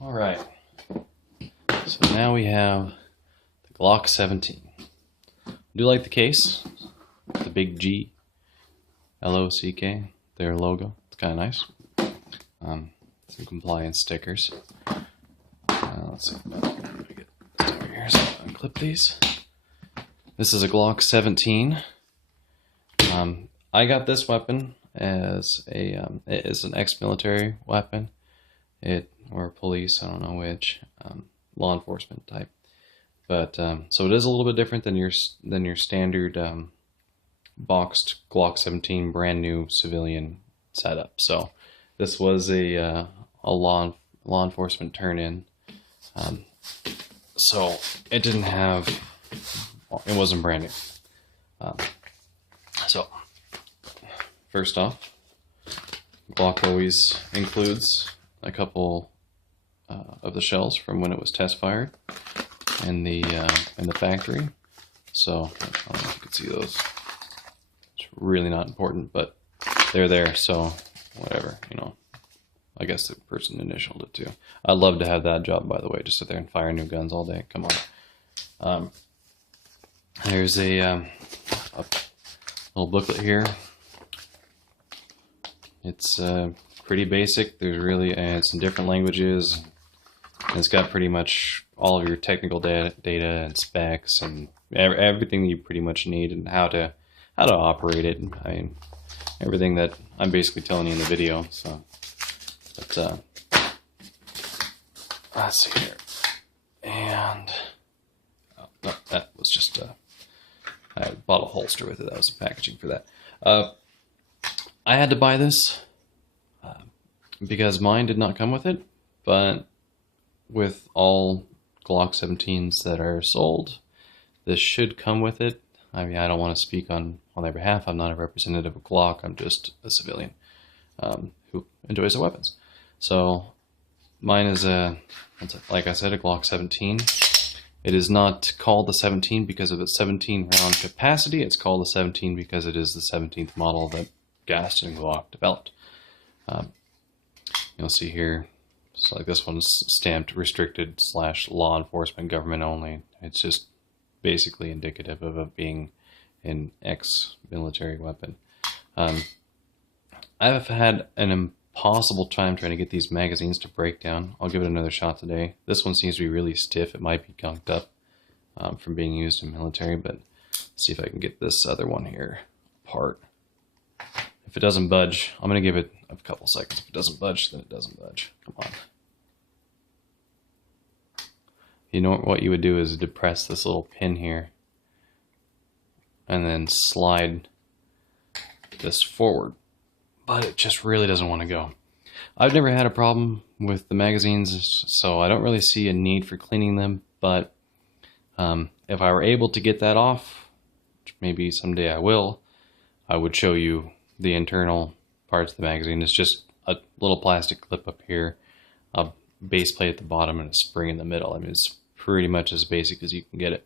All right, so now we have the Glock 17. I do like the case, the big G, L-O-C-K, their logo. It's kind of nice. Some compliance stickers. Let's see if I can get this over here so I can clip these. This is a Glock 17. I got this weapon as it is an ex-military weapon. Or police, I don't know which, law enforcement type. But so it is a little bit different than your standard boxed Glock 17 brand new civilian setup. So this was a law enforcement turn-in. So it didn't have, it wasn't brand new. So first off, Glock always includes a couple of the shells from when it was test fired in the factory. So I don't know if you can see those. It's really not important, but they're there. So whatever, I guess the person initialed it too. I'd love to have that job, by the way, just sit there and fire new guns all day. Come on. There's a little booklet here. It's pretty basic. There's really, it's in different languages. It's got pretty much all of your technical data and specs and everything that you pretty much need and how to operate it. I mean, everything that I'm basically telling you in the video. So, but let's see here. And no, that was just I bought a holster with it. That was the packaging for that. I had to buy this because mine did not come with it, but with all Glock 17s that are sold, this should come with it. I mean, I don't want to speak on their behalf. I'm not a representative of Glock. I'm just a civilian who enjoys the weapons. So mine is like I said, a Glock 17. It is not called the 17 because of its 17 round capacity. It's called the 17 because it is the 17th model that Gaston and Glock developed. You'll see here, it's like this one's stamped restricted / law enforcement government only. It's just basically indicative of it being an ex-military weapon. I've had an impossible time trying to get these magazines to break down. I'll give it another shot today. This one seems to be really stiff. It might be gunked up from being used in military, but let's see if I can get this other one here apart. If it doesn't budge, I'm going to give it a couple seconds. If it doesn't budge, then it doesn't budge. Come on. You know what you would do is depress this little pin here and then slide this forward. But it just really doesn't want to go. I've never had a problem with the magazines, so I don't really see a need for cleaning them. But if I were able to get that off, which maybe someday I will, I would show you the internal parts of the magazine. It's just a little plastic clip up here, a base plate at the bottom, and a spring in the middle. I mean, it's pretty much as basic as you can get it,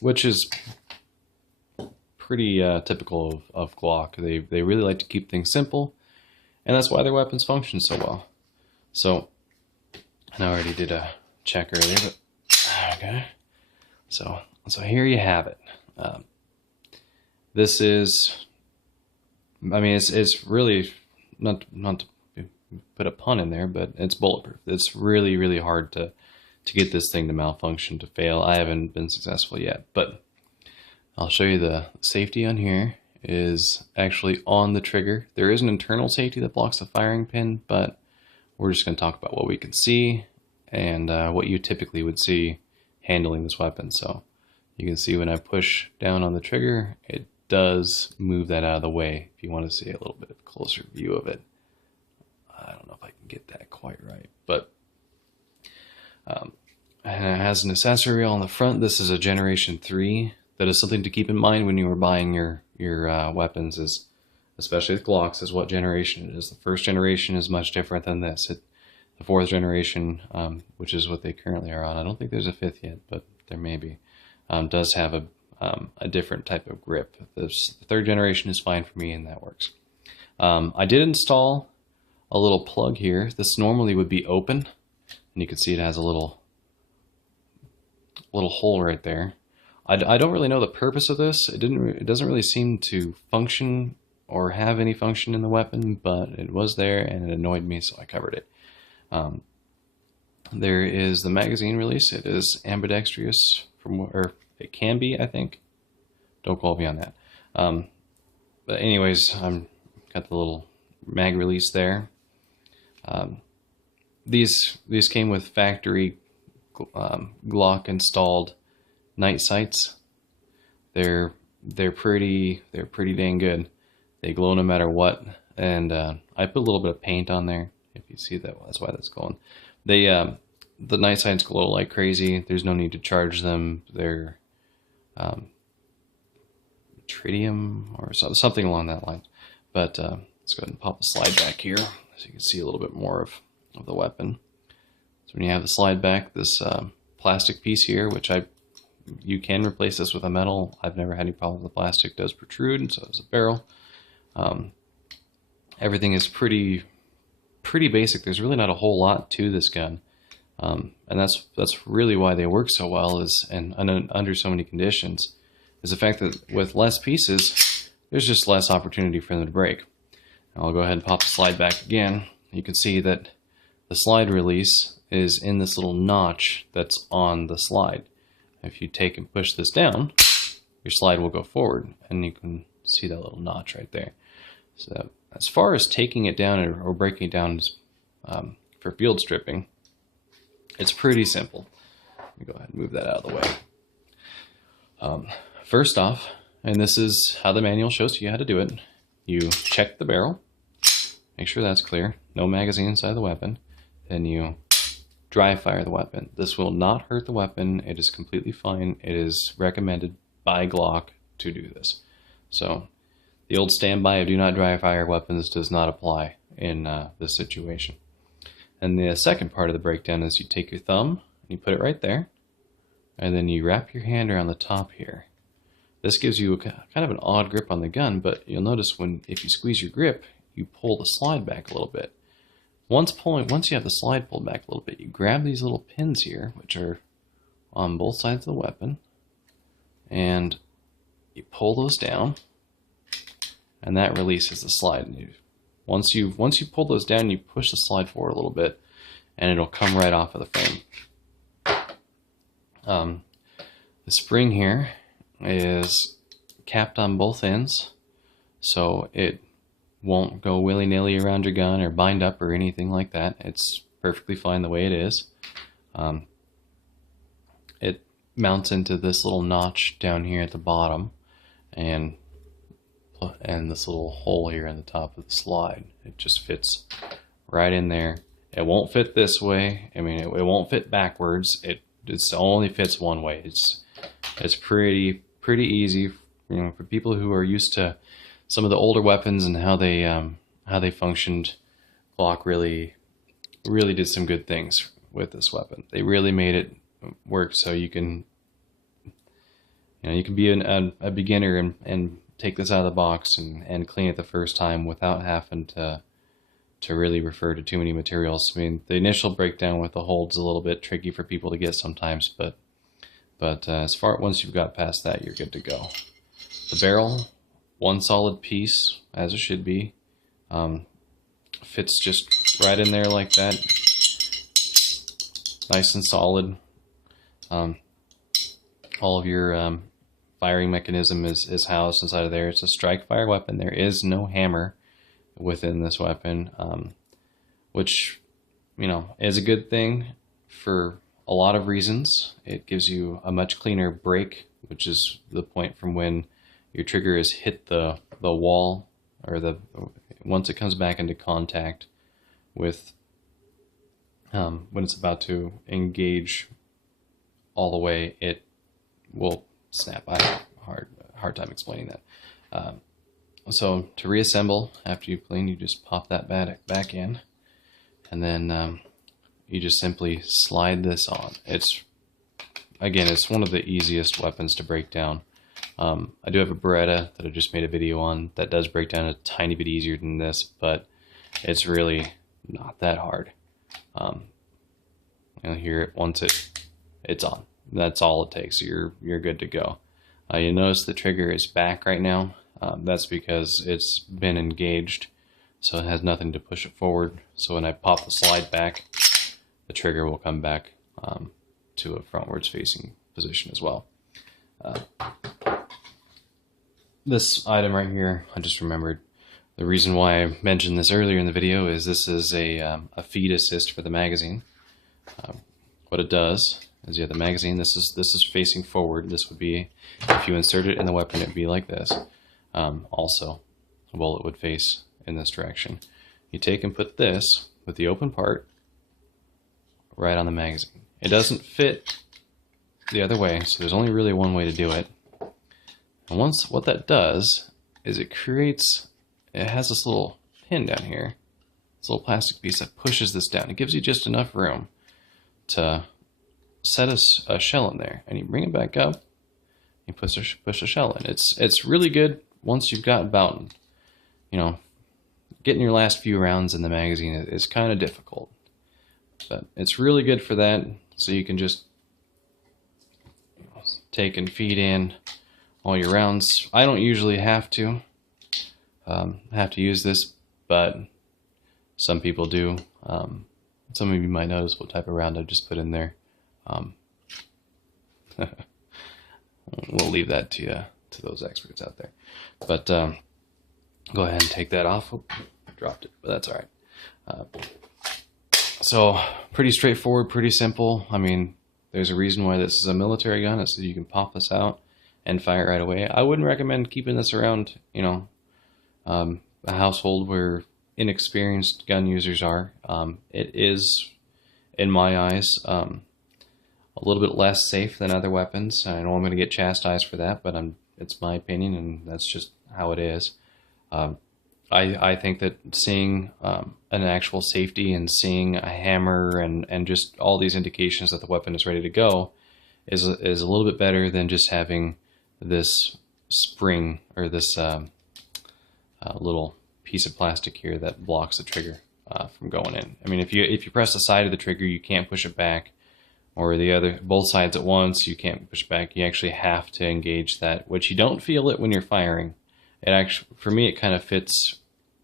which is pretty typical of Glock. They really like to keep things simple, and that's why their weapons function so well. So, and I already did a check earlier, but okay. So here you have it. This is, I mean, it's really not to put a pun in there, but it's bulletproof. It's really, really hard to get this thing to malfunction, to fail. I haven't been successful yet, but I'll show you the safety on here is actually on the trigger. There is an internal safety that blocks the firing pin, but we're just going to talk about what we can see and what you typically would see handling this weapon. So you can see when I push down on the trigger, it does move that out of the way. If you want to see a little bit of a closer view of it, I don't know if I can get that quite right, but and it has an accessory on the front. This is a Generation 3. That is something to keep in mind when you are buying your weapons, is especially with Glocks, is what generation it is. The first generation is much different than this. The fourth generation, which is what they currently are on, I don't think there's a fifth yet, but there may be, does have a different type of grip. The third generation is fine for me, and that works. I did install a little plug here. This normally would be open, and you can see it has a little hole right there. I don't really know the purpose of this. It doesn't really seem to function or have any function in the weapon, but it was there and it annoyed me, so I covered it. There is the magazine release. It is ambidextrous, or it can be, I think. Don't quote me on that. But anyways, got the little mag release there. These came with factory Glock installed night sights. They're pretty dang good. They glow no matter what, and I put a little bit of paint on there. If you see that, that's why that's going. The night sights glow like crazy. There's no need to charge them. They're tritium or something along that line. But let's go ahead and pop the slide back here so you can see a little bit more of the weapon. So when you have the slide back, this plastic piece here, which you can replace this with a metal. I've never had any problem with the plastic. It does protrude, and so does the barrel. Everything is pretty basic. There's really not a whole lot to this gun, and that's really why they work so well, and under so many conditions, is the fact that with less pieces, there's just less opportunity for them to break. I'll go ahead and pop the slide back again. You can see that the slide release is in this little notch that's on the slide. If you take and push this down, your slide will go forward, and you can see that little notch right there. So as far as taking it down or breaking it down for field stripping, it's pretty simple. Let me go ahead and move that out of the way. First off, and this is how the manual shows you how to do it, you check the barrel, make sure that's clear, no magazine inside the weapon, then you dry fire the weapon. This will not hurt the weapon. It is completely fine. It is recommended by Glock to do this. So the old standby of do not dry fire weapons does not apply in this situation. And the second part of the breakdown is you take your thumb and you put it right there, and then you wrap your hand around the top here. This gives you kind of an odd grip on the gun, but you'll notice if you squeeze your grip, you pull the slide back a little bit. Once you have the slide pulled back a little bit, you grab these little pins here, which are on both sides of the weapon, and you pull those down, and that releases the slide. And once you pull those down, you push the slide forward a little bit, and it'll come right off of the frame. The spring here is capped on both ends, so it won't go willy-nilly around your gun or bind up or anything like that. It's perfectly fine the way it is. It mounts into this little notch down here at the bottom, and this little hole here in the top of the slide. It just fits right in there. It won't fit this way. I mean, it won't fit backwards. It only fits one way. It's pretty easy, for people who are used to some of the older weapons and how they functioned. Glock really did some good things with this weapon. They really made it work so you can be a beginner and take this out of the box and clean it the first time without having to really refer to too many materials. I mean, the initial breakdown with the hold's a little bit tricky for people to get sometimes, but once you've got past that, you're good to go. The barrel, one solid piece, as it should be, fits just right in there like that, nice and solid. All of your firing mechanism is housed inside of there. It's a strike fire weapon. There is no hammer within this weapon, which is a good thing for a lot of reasons. It gives you a much cleaner break, which is the point from when your trigger has hit the wall, or once it comes back into contact with when it's about to engage all the way, it will snap. I have a hard time explaining that. So to reassemble after you clean, you just pop that back in, and then you just simply slide this on. It's one of the easiest weapons to break down. I do have a Beretta that I just made a video on that does break down a tiny bit easier than this, but it's really not that hard. You'll hear it once it's on. That's all it takes. You're good to go. You notice the trigger is back right now. That's because it's been engaged, so it has nothing to push it forward. So when I pop the slide back, the trigger will come back to a frontwards facing position as well. This item right here, I just remembered. The reason why I mentioned this earlier in the video is this is a feed assist for the magazine. What it does is you have the magazine. This is facing forward. This would be, if you insert it in the weapon, it'd be like this. Also, the bullet would face in this direction. You take and put this with the open part right on the magazine. It doesn't fit the other way, so there's only really one way to do it. And what that does is it has this little pin down here, this little plastic piece that pushes this down. It gives you just enough room to set a shell in there, and you bring it back up, you push a shell in. It's really good once you've got about, getting your last few rounds in the magazine is kind of difficult, but it's really good for that. So you can just take and feed in all your rounds. I don't usually have to use this, but some people do. Some of you might notice what type of round I just put in there. We'll leave that to those experts out there. But go ahead and take that off. Oh, I dropped it, but that's all right. So pretty straightforward, pretty simple. I mean, there's a reason why this is a military gun. It's so you can pop this out and fire it right away. I wouldn't recommend keeping this around, a household where inexperienced gun users are. It is, in my eyes, a little bit less safe than other weapons. I know I'm going to get chastised for that, but it's my opinion, and that's just how it is. I think that seeing an actual safety and seeing a hammer and just all these indications that the weapon is ready to go is a little bit better than just having this spring or this little piece of plastic here that blocks the trigger from going in. I mean, if you press the side of the trigger, you can't push it back, or both sides at once, you can't push back. You actually have to engage that, which you don't feel it when you're firing. It actually, for me, it kind of fits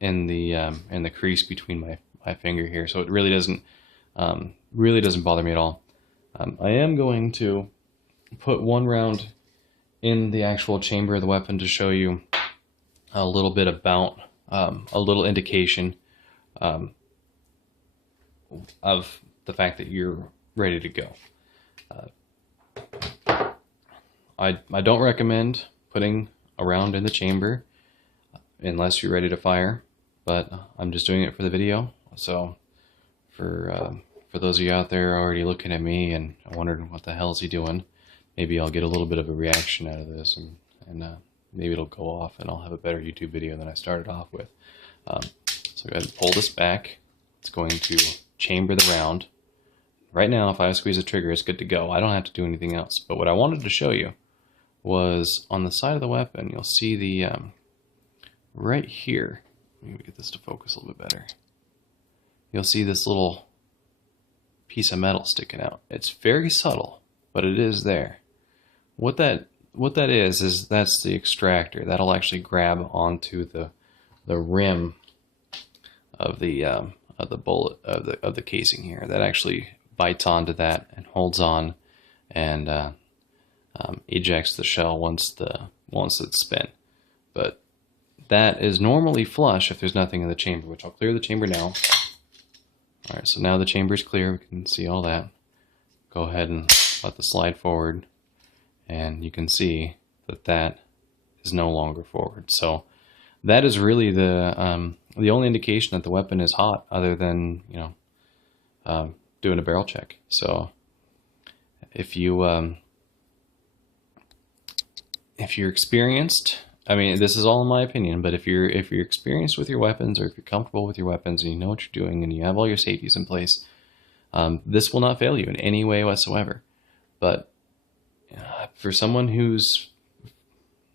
in the crease between my finger here, so it really doesn't bother me at all. I am going to put one round in the actual chamber of the weapon to show you a little bit about a little indication of the fact that you're ready to go. I don't recommend putting a round in the chamber unless you're ready to fire, but I'm just doing it for the video. So for those of you out there already looking at me and wondering what the hell is he doing, maybe I'll get a little bit of a reaction out of this, and maybe it'll go off and I'll have a better YouTube video than I started off with. So go ahead and pull this back. It's going to chamber the round. Right now, if I squeeze the trigger, it's good to go. I don't have to do anything else. But what I wanted to show you was on the side of the weapon, you'll see the, right here, let me get this to focus a little bit better. You'll see this little piece of metal sticking out. It's very subtle, but it is there. What that is that's the extractor. That'll actually grab onto the rim of the bullet of the casing here. That actually bites onto that and holds on and ejects the shell once it's spent. But that is normally flush if there's nothing in the chamber, which I'll clear the chamber now. Alright, so now the chamber is clear. We can see all that. Go ahead and let the slide forward, and you can see that is no longer forward. So that is really the only indication that the weapon is hot, other than doing a barrel check. So if you're experienced, I mean, this is all in my opinion, but if you're experienced with your weapons, or if you're comfortable with your weapons and you know what you're doing and you have all your safeties in place, this will not fail you in any way whatsoever. But for someone who's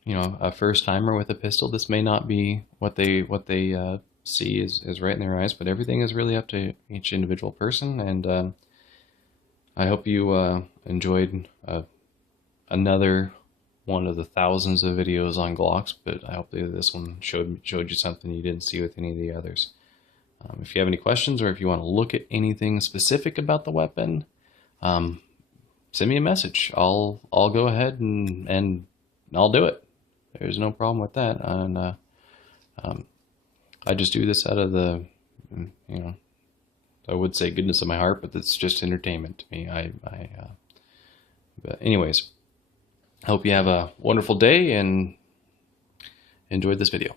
a first timer with a pistol, this may not be what they see is right in their eyes. But everything is really up to each individual person, and I hope you enjoyed another one of the thousands of videos on Glocks, but I hope that this one showed you something you didn't see with any of the others. If you have any questions, or if you want to look at anything specific about the weapon, send me a message. I'll go ahead and I'll do it. There's no problem with that. And I just do this out of the, I would say goodness of my heart, but it's just entertainment to me. But anyways, I hope you have a wonderful day and enjoyed this video.